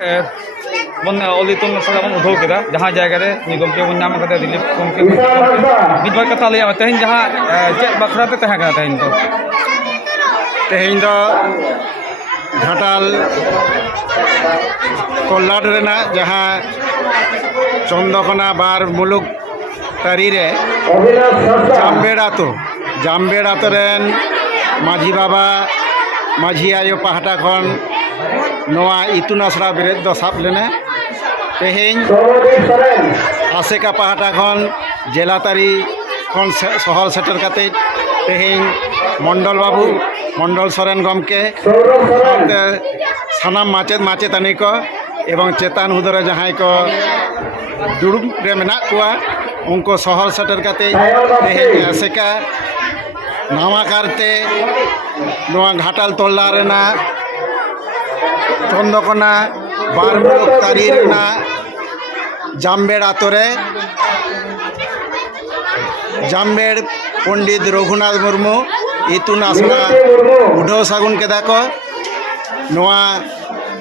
बन अल इतुन आसड़ा बन उठाव केदा जहाँ जगह रे गमके बन नाम कते दिलीप गमके मिद बार कथा लैया तेहन जहाँ चेक बखरा पे तहे कना तेहन दो घाटाल कोल्लाट रेना जहाँ चंद्रकोना बार मुलुक तारी रे जामबेड़ आतो रेन माझी बाबा माझी आयो पाहटा खन नवा इतुन आसड़ा बेरेद दो साब लेने तेहें आसेका पाहटा खन जेलातारी खन सहर सेटर काते तेहें मंडल बाबू मंडल सोरेन गमके सानाम माचेद माचेतानी को एवं चेतान हुदरे जहाँ को दुड़ुब रे मेना कुआ उनको सहर सेटर काते तेहें आसेका नवा कारते नवा घाटाल तोल्ला रेना चंद्रकोना बार मुलुक तारी रेना जामबेड़ आतोरे जामबेड़ पंडित रघुनाथ मुर्मू इतुन आसड़ा उठाव सागुन केदा को नवा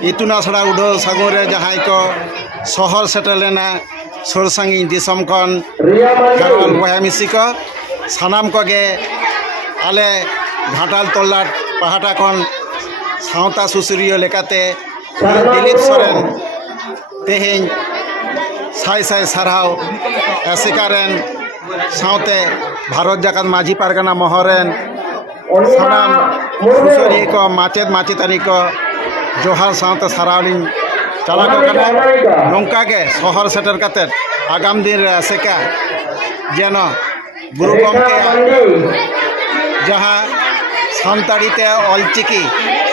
इतुन आसड़ा उठाव सागुन रे जहाँ को सहर सेटर लेना सुरसांगी दिसम खन खारवाल बया मिसी को सानाम को गे आले घाटाल तोल्लाट पाहाटा खन सावता सुसुरियो लेकाते दिलीप सोरेन तेहें साय साय सारहाव एसेकारेन सावते भारत जाकात माझी पारगाना महरेन सानाम सुसुरिया को माचेद माचेतानी को जोहार सावते सारावलिन चालाको कना नोंका के सहर सेटर काते आगाम दिन रे एसेका जेनो गुरु गमके जहाँ सानताड़ी ते अलचिकी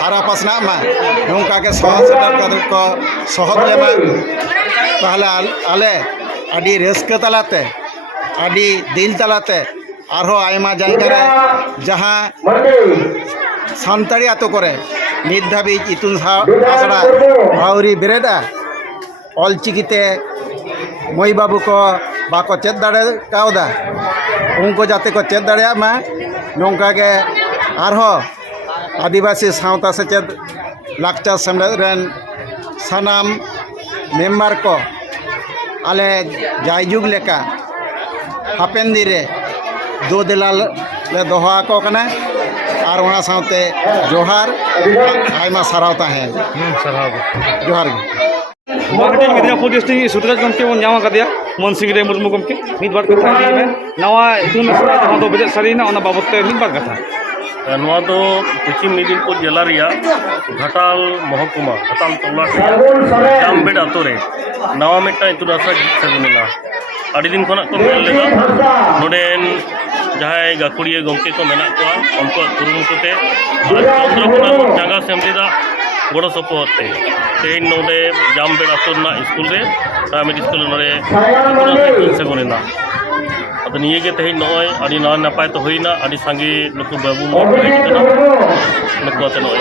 हारा पासना मा नोंका के सहर सेटर को सहद लेमा ताहले आले आदि रस्क तलाते आदि दिल तलाते आरो आयमा जायगा रे जहाँ सानताड़ी आतो करे नित धाबी इतुन आसड़ा आउरी बेरेदा अलचिकीते मई बाबू को बाको चेद दाड़े कावदा उनको जाते को चेद दाड़े मा नोंका के आरो आदिवासी सावता सेचेद लाकचार सेमलेद रेन सानाम मेम्बर को आले जायजुग लेका हापेन दिन रे दो दिलाल ले दोहा को कना और वहाँ सावते जोहार आयमा साराव ताहें जोहार मार्केटिंग में फुल सुतराज गमके बन नाम कदिया मन सिंह रे मुर्मू गमके मिद बार कथा दी में नवा इतुन आसड़ा जहाँ दो बेदे सारीना ओना बाबत ते मिद बार कथा नवा तो पश्चिम मेदिनीपुर जिला रिया घाटाल महकुमा घाटाल तोल्लाट जामबेड़ आतो रे नवा मिट्टा इतुन आसड़ा सगुनेना आदि दिन खना को मेल लेदा नोडेन जहाँ गाकुड़िया गमके को मेना को उनको कुरुमुटुते चंद्रकोना जागा सेमलेदा गड़ो सपोहते तेज नोडे जामबेड़ आतो स्कूल रे प्राइमरी स्कूल नोडे सगुनेना अब निये के तेज नय आदि ना नपाय तो होइना आदि सांगे नुकु बाबू नुकु आते नय